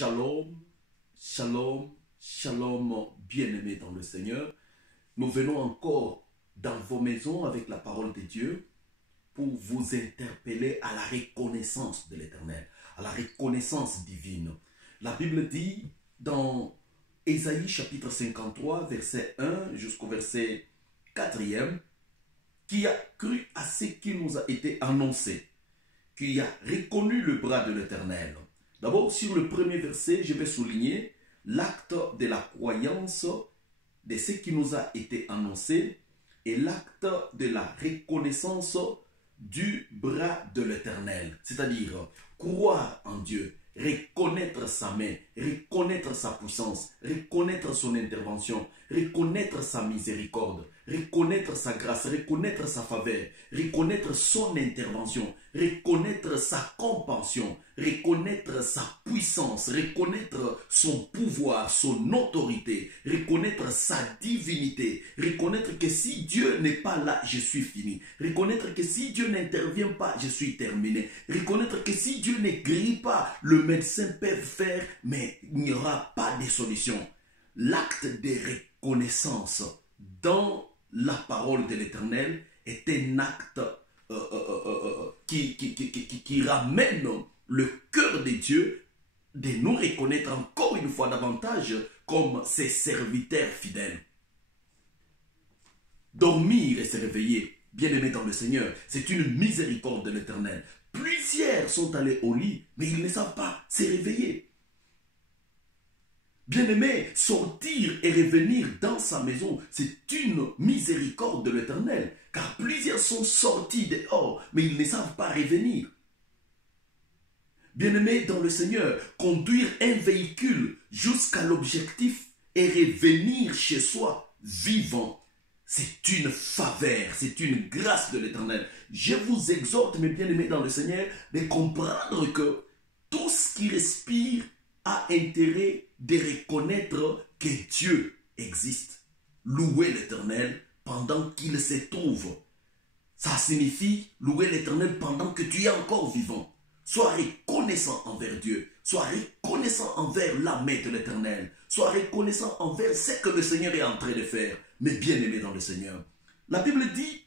Shalom, shalom, shalom, bien-aimés dans le Seigneur. Nous venons encore dans vos maisons avec la parole de Dieu pour vous interpeller à la reconnaissance de l'Éternel, à la reconnaissance divine. La Bible dit dans Ésaïe chapitre 53, verset 1 jusqu'au verset 4e, qui a cru à ce qui nous a été annoncé, qui a reconnu le bras de l'Éternel. D'abord, sur le premier verset, je vais souligner l'acte de la croyance de ce qui nous a été annoncé et l'acte de la reconnaissance du bras de l'Éternel. C'est-à-dire croire en Dieu, reconnaître sa main, reconnaître sa puissance, reconnaître son intervention, reconnaître sa miséricorde, reconnaître sa grâce, reconnaître sa faveur, reconnaître son intervention, reconnaître sa compassion, reconnaître sa puissance, reconnaître son pouvoir, son autorité, reconnaître sa divinité, reconnaître que si Dieu n'est pas là, je suis fini, reconnaître que si Dieu n'intervient pas, je suis terminé, reconnaître que si Dieu ne guérit pas, le médecin peut faire, mais il n'y aura pas de solution. L'acte de reconnaissance dans la parole de l'Éternel est un acte qui ramène le cœur de Dieu de nous reconnaître encore une fois davantage comme ses serviteurs fidèles. Dormir et se réveiller, bien-aimés dans le Seigneur, c'est une miséricorde de l'Éternel. Plusieurs sont allés au lit, mais ils ne savent pas se réveiller. Bien-aimé, sortir et revenir dans sa maison, c'est une miséricorde de l'Éternel. Car plusieurs sont sortis dehors, mais ils ne savent pas revenir. Bien-aimé dans le Seigneur, conduire un véhicule jusqu'à l'objectif et revenir chez soi vivant, c'est une faveur, c'est une grâce de l'Éternel. Je vous exhorte, mes bien-aimés dans le Seigneur, de comprendre que tout ce qui respire a intérêt de reconnaître que Dieu existe. Louer l'Éternel pendant qu'il se trouve. Ça signifie louer l'Éternel pendant que tu es encore vivant. Sois reconnaissant envers Dieu. Sois reconnaissant envers la main de l'Éternel. Sois reconnaissant envers ce que le Seigneur est en train de faire. Mais bien-aimé dans le Seigneur, la Bible dit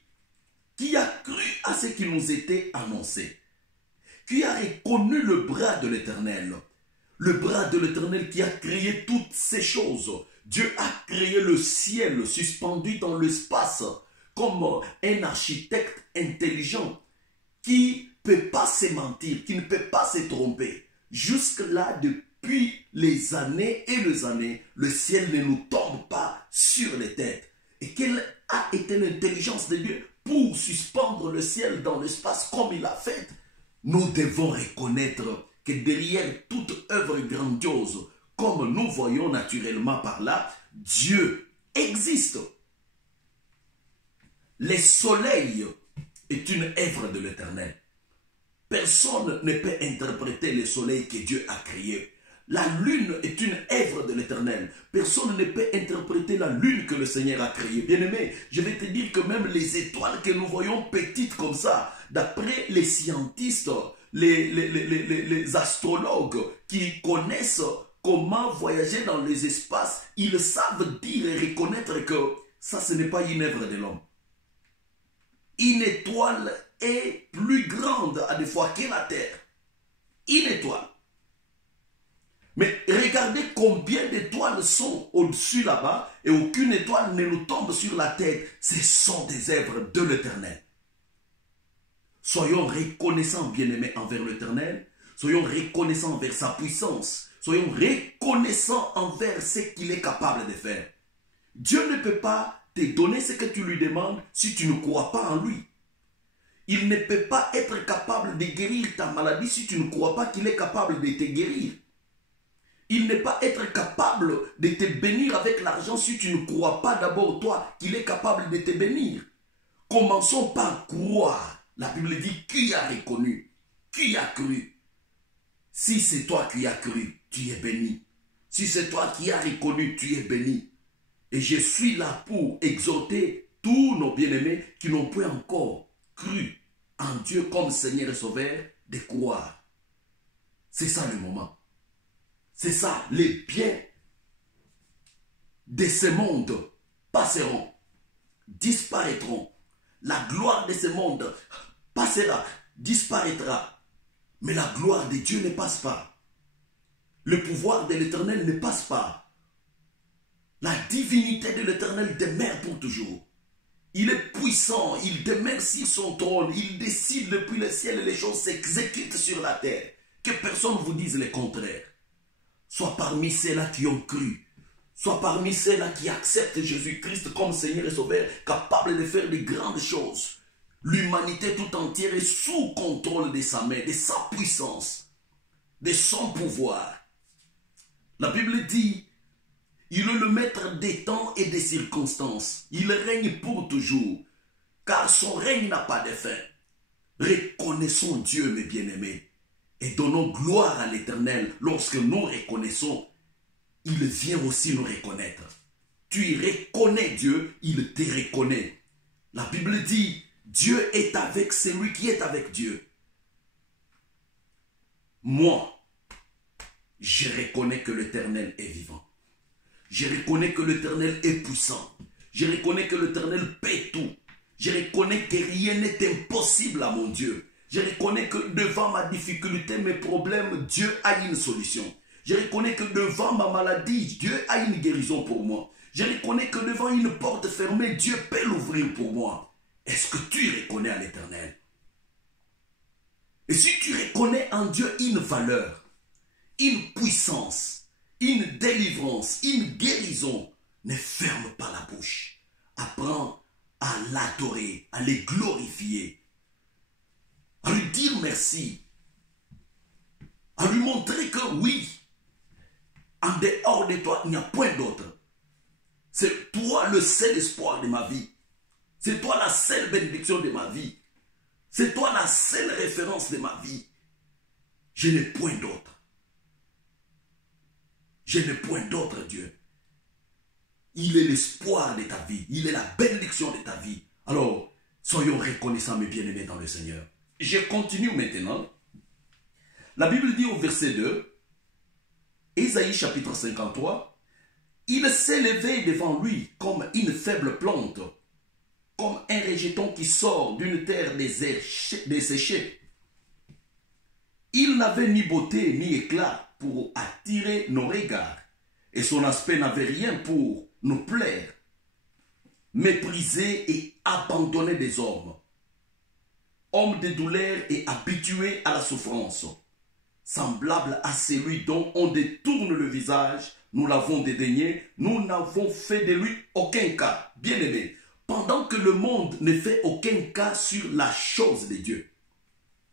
qui a cru à ce qui nous était annoncé, qui a reconnu le bras de l'Éternel. Le bras de l'Éternel qui a créé toutes ces choses. Dieu a créé le ciel suspendu dans l'espace comme un architecte intelligent qui ne peut pas se mentir, qui ne peut pas se tromper. Jusque-là, depuis les années et les années, le ciel ne nous tombe pas sur les têtes. Et quelle a été l'intelligence de Dieu pour suspendre le ciel dans l'espace comme il a fait? Nous devons reconnaître que derrière toute œuvre grandiose, comme nous voyons naturellement par là, Dieu existe. Le soleil est une œuvre de l'Éternel. Personne ne peut interpréter le soleil que Dieu a créé. La lune est une œuvre de l'Éternel. Personne ne peut interpréter la lune que le Seigneur a créée. Bien-aimé, je vais te dire que même les étoiles que nous voyons petites comme ça, d'après les scientistes, les astrologues qui connaissent comment voyager dans les espaces, ils savent dire et reconnaître que ça, ce n'est pas une œuvre de l'homme. Une étoile est plus grande à des fois que la terre. Une étoile. Mais regardez combien d'étoiles sont au-dessus là-bas et aucune étoile ne nous tombe sur la tête. Ce sont des œuvres de l'Éternel. Soyons reconnaissants, bien-aimés, envers l'Éternel. Soyons reconnaissants envers sa puissance. Soyons reconnaissants envers ce qu'il est capable de faire. Dieu ne peut pas te donner ce que tu lui demandes si tu ne crois pas en lui. Il ne peut pas être capable de guérir ta maladie si tu ne crois pas qu'il est capable de te guérir. Il n'est pas être capable de te bénir avec l'argent si tu ne crois pas d'abord toi qu'il est capable de te bénir. Commençons par croire. La Bible dit qui a reconnu, qui a cru. Si c'est toi qui as cru, tu es béni. Si c'est toi qui as reconnu, tu es béni. Et je suis là pour exhorter tous nos bien-aimés qui n'ont pas encore cru en Dieu comme Seigneur et Sauveur de croire. C'est ça le moment. C'est ça, les biens de ce monde passeront, disparaîtront. La gloire de ce monde passera, disparaîtra. Mais la gloire de Dieu ne passe pas. Le pouvoir de l'Éternel ne passe pas. La divinité de l'Éternel demeure pour toujours. Il est puissant, il demeure sur son trône, il décide depuis le ciel et les choses s'exécutent sur la terre. Que personne ne vous dise le contraire. Soit parmi ceux-là qui ont cru, soit parmi ceux-là qui acceptent Jésus-Christ comme Seigneur et Sauveur, capable de faire de grandes choses. L'humanité tout entière est sous contrôle de sa main, de sa puissance, de son pouvoir. La Bible dit, il est le maître des temps et des circonstances. Il règne pour toujours, car son règne n'a pas de fin. Reconnaissons Dieu, mes bien-aimés, et donnons gloire à l'Éternel. Lorsque nous reconnaissons, il vient aussi nous reconnaître. Tu reconnais Dieu, il te reconnaît. La Bible dit, Dieu est avec celui qui est avec Dieu. Moi, je reconnais que l'Éternel est vivant. Je reconnais que l'Éternel est puissant. Je reconnais que l'Éternel paie tout. Je reconnais que rien n'est impossible à mon Dieu. Je reconnais que devant ma difficulté, mes problèmes, Dieu a une solution. Je reconnais que devant ma maladie, Dieu a une guérison pour moi. Je reconnais que devant une porte fermée, Dieu peut l'ouvrir pour moi. Est-ce que tu reconnais à l'Éternel? Et si tu reconnais en Dieu une valeur, une puissance, une délivrance, une guérison, ne ferme pas la bouche. Apprends à l'adorer, à le glorifier, à lui dire merci, à lui montrer que oui, en dehors de toi, il n'y a point d'autre. C'est toi le seul espoir de ma vie. C'est toi la seule bénédiction de ma vie. C'est toi la seule référence de ma vie. Je n'ai point d'autre. Je n'ai point d'autre, Dieu. Il est l'espoir de ta vie. Il est la bénédiction de ta vie. Alors, soyons reconnaissants, mes bien-aimés dans le Seigneur. Je continue maintenant. La Bible dit au verset 2, Ésaïe chapitre 53, il s'est levé devant lui comme une faible plante, comme un rejeton qui sort d'une terre desséchée. Il n'avait ni beauté ni éclat pour attirer nos regards, et son aspect n'avait rien pour nous plaire. Méprisé et abandonné des hommes, homme de douleur et habitué à la souffrance, semblable à celui dont on détourne le visage, nous l'avons dédaigné, nous n'avons fait de lui aucun cas. Bien-aimé, pendant que le monde ne fait aucun cas sur la chose de Dieu,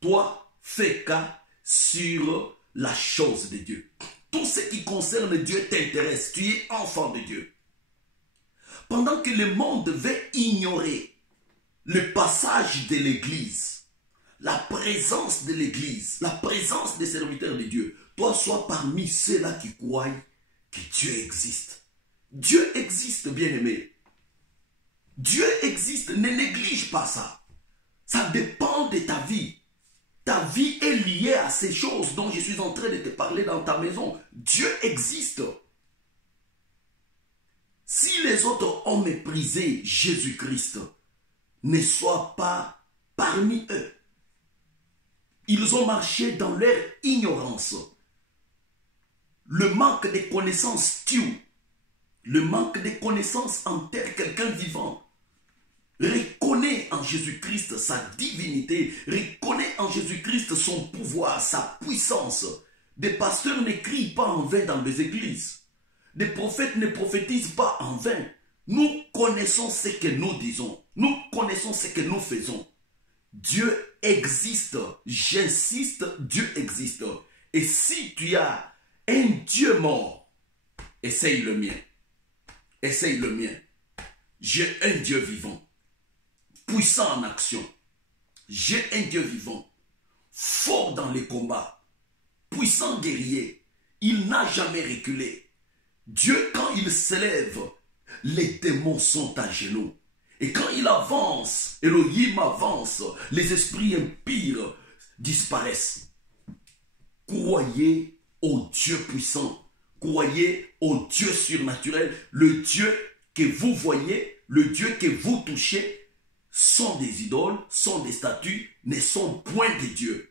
toi, fais cas sur la chose de Dieu. Tout ce qui concerne Dieu t'intéresse, tu es enfant de Dieu. Pendant que le monde veut ignorer le passage de l'Église, la présence de l'Église, la présence des serviteurs de Dieu, toi sois parmi ceux-là qui croient que Dieu existe. Dieu existe, bien-aimé. Dieu existe, ne néglige pas ça. Ça dépend de ta vie. Ta vie est liée à ces choses dont je suis en train de te parler dans ta maison. Dieu existe. Si les autres ont méprisé Jésus-Christ, ne sois pas parmi eux. Ils ont marché dans leur ignorance. Le manque de connaissances tue. Le manque de connaissances enterre quelqu'un vivant. Reconnais en Jésus-Christ sa divinité. Reconnais en Jésus-Christ son pouvoir, sa puissance. Des pasteurs ne crient pas en vain dans les églises. Des prophètes ne prophétisent pas en vain. Nous connaissons ce que nous disons. Nous connaissons ce que nous faisons. Dieu existe. J'insiste, Dieu existe. Et si tu as un Dieu mort, essaye le mien. Essaye le mien. J'ai un Dieu vivant. Puissant en action. J'ai un Dieu vivant. Fort dans les combats. Puissant guerrier. Il n'a jamais reculé. Dieu, quand il s'élève, les démons sont à genoux. Et quand il avance, Elohim avance, les esprits impurs disparaissent. Croyez au Dieu puissant. Croyez au Dieu surnaturel. Le Dieu que vous voyez, le Dieu que vous touchez, sont des idoles, sont des statues, ne sont point des dieux.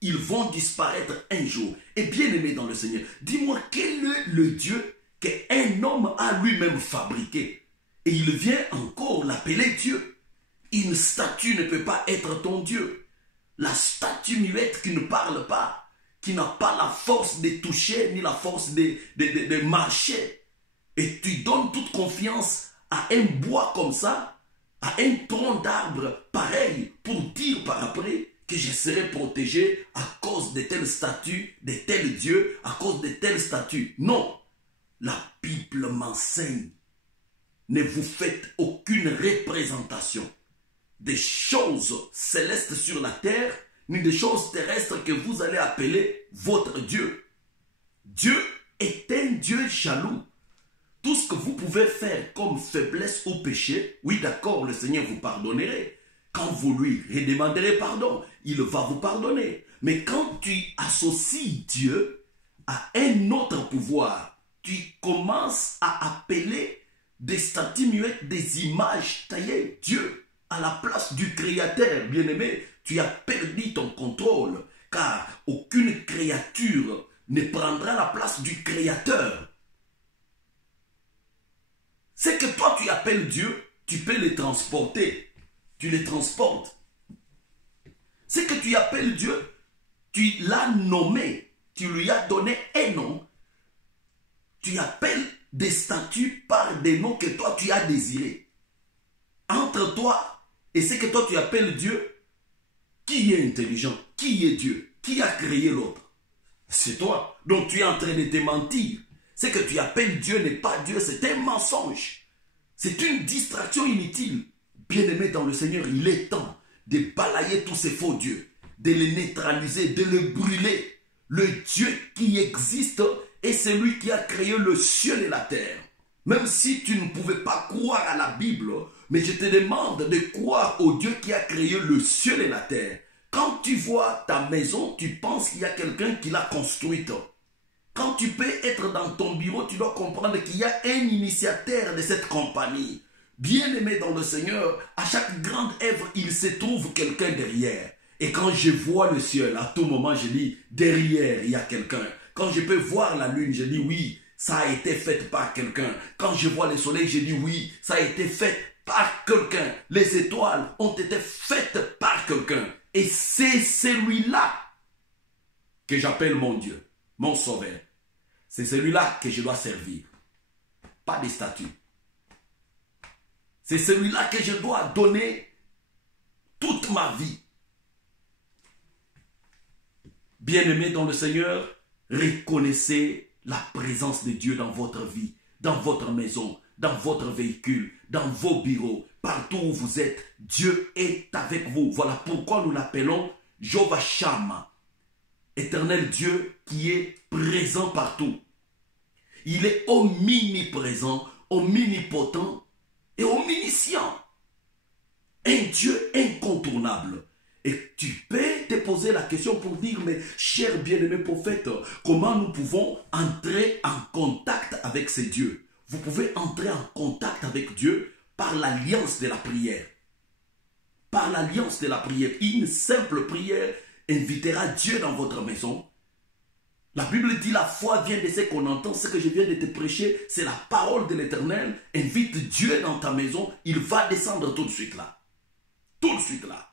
Ils vont disparaître un jour. Et bien aimé dans le Seigneur, dis-moi quel est le Dieu qu'un homme a lui-même fabriqué. Et il vient encore l'appeler Dieu. Une statue ne peut pas être ton Dieu. La statue muette qui ne parle pas, qui n'a pas la force de toucher ni la force de marcher. Et tu donnes toute confiance à un bois comme ça, à un tronc d'arbre pareil, pour dire par après que je serai protégé à cause de telles statues, de tels dieux, à cause de telles statues. Non, la Bible m'enseigne. Ne vous faites aucune représentation des choses célestes sur la terre, ni des choses terrestres que vous allez appeler votre Dieu. Dieu est un Dieu jaloux. Tout ce que vous pouvez faire comme faiblesse ou péché, oui d'accord, le Seigneur vous pardonnerait. Quand vous lui redemanderez pardon, il va vous pardonner. Mais quand tu associes Dieu à un autre pouvoir, tu commences à appeler des statues muettes, des images taillées, Dieu, à la place du Créateur. Bien-aimé, tu as perdu ton contrôle, car aucune créature ne prendra la place du Créateur. C'est que toi tu appelles Dieu, tu peux les transporter. Tu les transportes. C'est que tu appelles Dieu, tu l'as nommé, tu lui as donné un nom. Tu appelles des statues par des noms que toi tu as désirés. Entre toi et ce que toi tu appelles Dieu, qui est intelligent? Qui est Dieu? Qui a créé l'autre? C'est toi. Donc tu es en train de te mentir. Ce que tu appelles Dieu n'est pas Dieu, c'est un mensonge. C'est une distraction inutile. Bien-aimé dans le Seigneur, il est temps de balayer tous ces faux dieux, de les neutraliser, de les brûler. Le Dieu qui existe est celui qui a créé le ciel et la terre. Même si tu ne pouvais pas croire à la Bible, mais je te demande de croire au Dieu qui a créé le ciel et la terre. Quand tu vois ta maison, tu penses qu'il y a quelqu'un qui l'a construite. Quand tu peux être dans ton bureau, tu dois comprendre qu'il y a un initiateur de cette compagnie. Bien-aimé dans le Seigneur, à chaque grande œuvre, il se trouve quelqu'un derrière. Et quand je vois le ciel, à tout moment, je dis, derrière, il y a quelqu'un. Quand je peux voir la lune, je dis, oui, ça a été fait par quelqu'un. Quand je vois le soleil, je dis, oui, ça a été fait par quelqu'un. Les étoiles ont été faites par quelqu'un. Et c'est celui-là que j'appelle mon Dieu, mon sauveur. C'est celui-là que je dois servir. Pas des statues. C'est celui-là que je dois donner toute ma vie. Bien-aimés dans le Seigneur, reconnaissez la présence de Dieu dans votre vie, dans votre maison, dans votre véhicule, dans vos bureaux, partout où vous êtes. Dieu est avec vous. Voilà pourquoi nous l'appelons Jéhovah Shammah, éternel Dieu qui est présent partout. Il est omniprésent, omnipotent et omniscient. Un Dieu incontournable. Et tu peux te poser la question pour dire, mais cher bien-aimé prophète, comment nous pouvons entrer en contact avec ces dieux? Vous pouvez entrer en contact avec Dieu par l'alliance de la prière. Par l'alliance de la prière. Une simple prière invitera Dieu dans votre maison. La Bible dit la foi vient de ce qu'on entend. Ce que je viens de te prêcher, c'est la parole de l'Éternel. Invite Dieu dans ta maison. Il va descendre tout de suite là. Tout de suite là.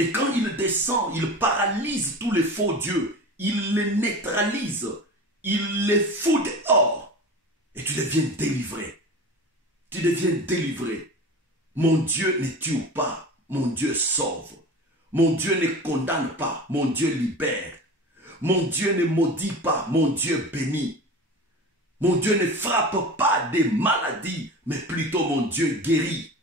Et quand il descend, il paralyse tous les faux dieux. Il les neutralise. Il les fout dehors. Et tu deviens délivré. Tu deviens délivré. Mon Dieu ne tue pas. Mon Dieu sauve. Mon Dieu ne condamne pas. Mon Dieu libère. Mon Dieu ne maudit pas. Mon Dieu bénit. Mon Dieu ne frappe pas des maladies, mais plutôt mon Dieu guérit.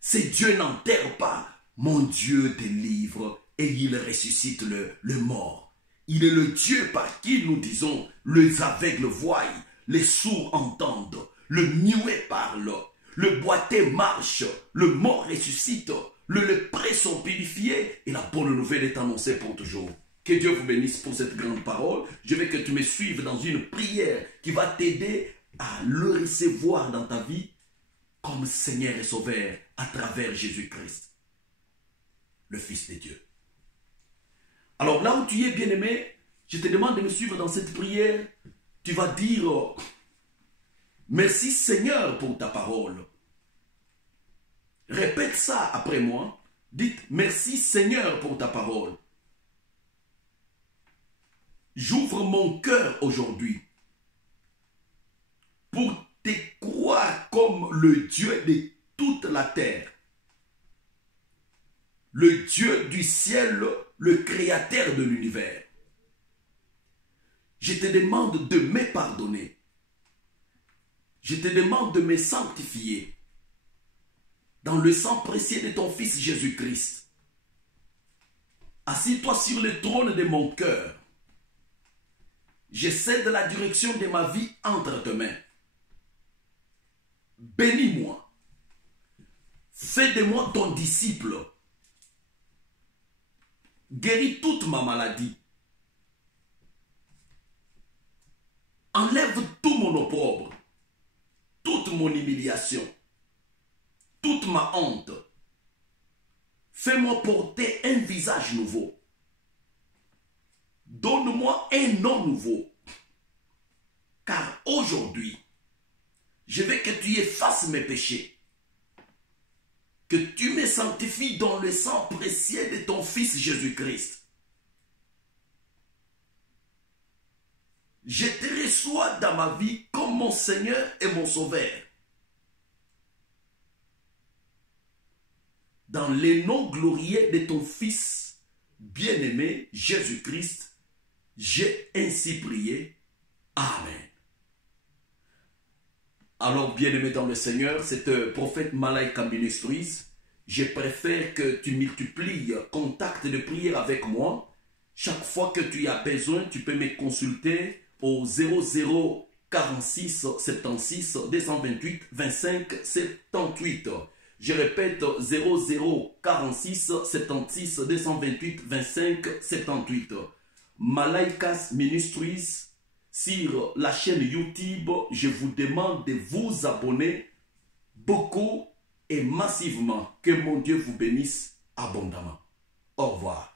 Ces dieux n'enterrent pas. Mon Dieu délivre et il ressuscite le mort. Il est le Dieu par qui nous disons, les aveugles voient, les sourds entendent, le muet parle, le boiteux marche, le mort ressuscite, le lépreux sont purifiés et la bonne nouvelle est annoncée pour toujours. Que Dieu vous bénisse pour cette grande parole. Je veux que tu me suives dans une prière qui va t'aider à le recevoir dans ta vie comme Seigneur et Sauveur à travers Jésus-Christ, le Fils de Dieu. Alors là où tu es, bien-aimé, je te demande de me suivre dans cette prière. Tu vas dire, merci Seigneur pour ta parole. Répète ça après moi. Dites, merci Seigneur pour ta parole. J'ouvre mon cœur aujourd'hui pour te croire comme le Dieu de toute la terre, le Dieu du ciel, le créateur de l'univers. Je te demande de me pardonner. Je te demande de me sanctifier dans le sang précieux de ton Fils Jésus-Christ. Assis-toi sur le trône de mon cœur. Je cède la direction de ma vie entre tes mains. Bénis-moi. Fais de moi ton disciple. Guéris toute ma maladie. Enlève tout mon opprobre, toute mon humiliation, toute ma honte. Fais-moi porter un visage nouveau. Donne-moi un nom nouveau. Car aujourd'hui, je veux que tu effaces mes péchés. Que tu me sanctifies dans le sang précieux de ton Fils Jésus-Christ. Je te reçois dans ma vie comme mon Seigneur et mon Sauveur. Dans le nom glorieux de ton Fils bien-aimé Jésus-Christ, j'ai ainsi prié. Amen. Alors, bien-aimé dans le Seigneur, c'est prophète Malaika Ministries. Je préfère que tu multiplies contact de prière avec moi. Chaque fois que tu as besoin, tu peux me consulter au 00 46 76 228 25 78. Je répète, 00 46 76 228 25 78. Malaikas Ministries sur la chaîne YouTube. Je vous demande de vous abonner beaucoup et massivement. Que mon Dieu vous bénisse abondamment. Au revoir.